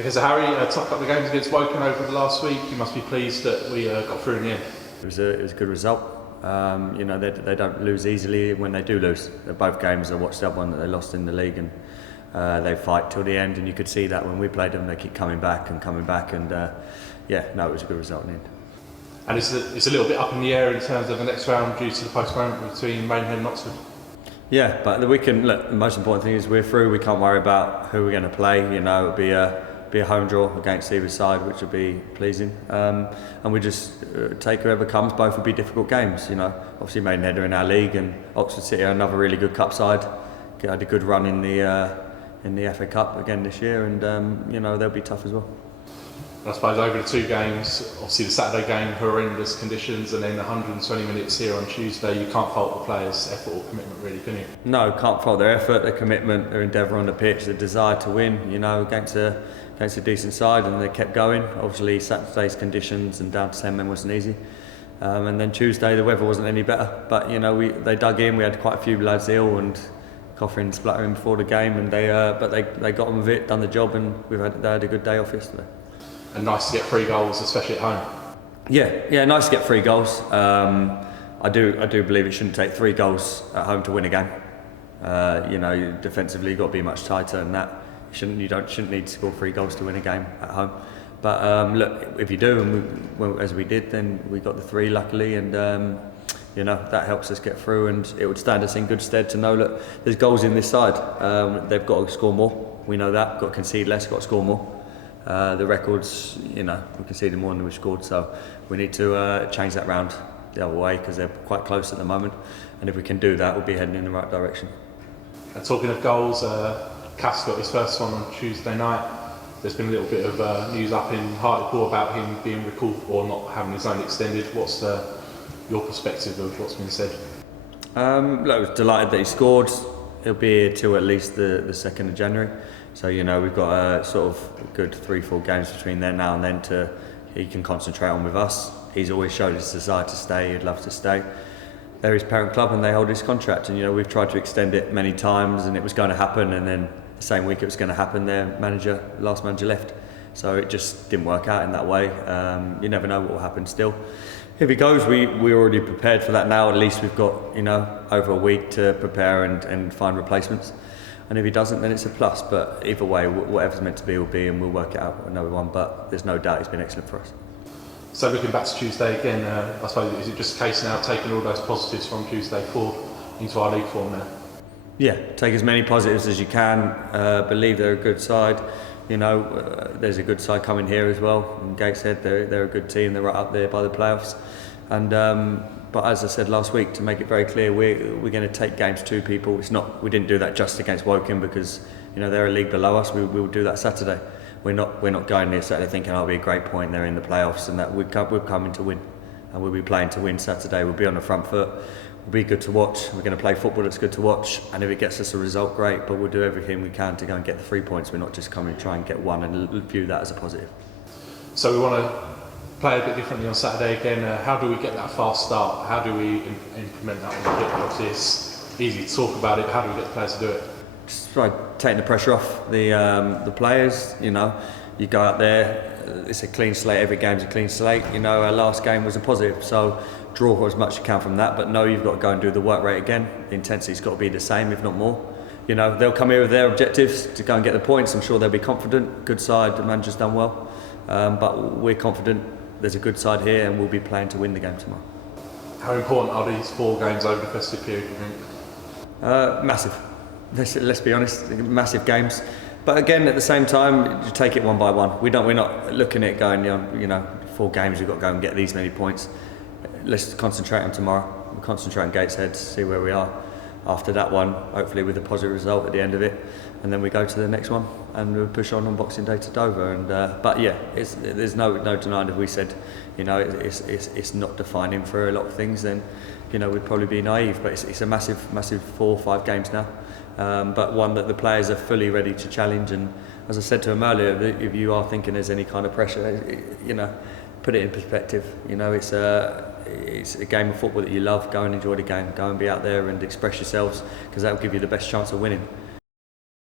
Because Harry, top couple of games against Woking over the last week, you must be pleased that we got through in the end. It was a good result. They don't lose easily when they do lose. Both games I watched that one that they lost in the league, and they fight till the end, and you could see that when we played them they keep coming back, and it was a good result in the end. And it's a little bit up in the air in terms of the next round due to the postponement between Maidenhead and Oxford. Yeah, but we can look. The most important thing is we're through. We can't worry about who we're going to play. It'll be a home draw against either side, which will be pleasing. And we just take whoever comes. Both will be difficult games. Obviously Maidenhead are in our league, and Oxford City are another really good cup side. Had a good run in the FA Cup again this year, and they'll be tough as well. I suppose over the two games, obviously the Saturday game, horrendous conditions, and then 120 minutes here on Tuesday, you can't fault the players' effort or commitment really, can you? No, can't fault their effort, their commitment, their endeavour on the pitch, their desire to win, against a decent side, and they kept going. Obviously Saturday's conditions and down to 10 men wasn't easy. And then Tuesday the weather wasn't any better, but they dug in. We had quite a few lads ill and coughing, spluttering before the game, and they got on with it, done the job, and they had a good day off yesterday. And nice to get 3 goals, especially at home. Yeah, nice to get 3 goals. I do believe it shouldn't take 3 goals at home to win a game. Defensively you've got to be much tighter than that. You shouldn't need to score 3 goals to win a game at home. But look, if you do, and as we did, then we got the 3 luckily, and that helps us get through, and it would stand us in good stead to know that there's goals in this side. They've got to score more. We know that. Got to concede less. Got to score more. The records, we conceded more than we've scored, so we need to change that round the other way, because they're quite close at the moment, and if we can do that, we'll be heading in the right direction. And talking of goals, Cass got his first one on Tuesday night. There's been a little bit of news up in Hartlepool about him being recalled or not having his own extended. What's your perspective of what's been said? I was delighted that he scored. He'll be here till at least the 2nd of January. So we've got a sort of good 3-4 games between then now and then he can concentrate on with us. He's always showed his desire to stay. He'd love to stay. They're his parent club and they hold his contract, and we've tried to extend it many times, and it was going to happen, and then the same week it was going to happen, their last manager left. So it just didn't work out in that way. You never know what will happen still. If he goes, we're already prepared for that now. At least we've got over a week to prepare and find replacements. And if he doesn't, then it's a plus. But either way, whatever's meant to be will be, and we'll work it out another one. But there's no doubt he's been excellent for us. So looking back to Tuesday again, I suppose, is it just a case now of taking all those positives from Tuesday forward into our league form now? Yeah, take as many positives as you can. Believe they're a good side. There's a good side coming here as well. In Gateshead, they're a good team. They're right up there by the playoffs. And but as I said last week, to make it very clear, we're going to take games to people. We didn't do that just against Woking, because they're a league below us. We will do that Saturday. We're not going there Saturday thinking it'll be a great point. They're in the playoffs, and that we're coming to win, and we'll be playing to win Saturday. We'll be on the front foot. We'll be good to watch. We're going to play football that's good to watch, and if it gets us a result, great. But we'll do everything we can to go and get the 3 points. We're not just coming to try and get one and view that as a positive. So we want to play a bit differently on Saturday again. How do we get that fast start? How do we implement that on the pitch? Obviously it's easy to talk about it, but how do we get the players to do it? Just by taking the pressure off the players. You go out there, it's a clean slate. Every game's a clean slate. Our last game was a positive, so draw as much as you can from that. But no, you've got to go and do the work rate again. The intensity's got to be the same, if not more. They'll come here with their objectives to go and get the points. I'm sure they'll be confident. Good side, the manager's done well, but we're confident. There's a good side here, and we'll be playing to win the game tomorrow. How important are these 4 games over the festive period, do you think? Massive. Let's be honest, massive games. But again, at the same time, you take it one by one. We're not looking at going, 4 games, we've got to go and get these many points. Let's concentrate on tomorrow. We'll concentrate on Gateshead, see where we are after that one, hopefully with a positive result at the end of it. And then we go to the next one, and we'll push on Boxing Day to Dover. But yeah, there's no denying. If we said, it's not defining for a lot of things, then we'd probably be naive. But it's a massive 4 or 5 games now, but one that the players are fully ready to challenge. And as I said to him earlier, if you are thinking there's any kind of pressure, put it in perspective. It's a game of football that you love. Go and enjoy the game. Go and be out there and express yourselves, because that will give you the best chance of winning.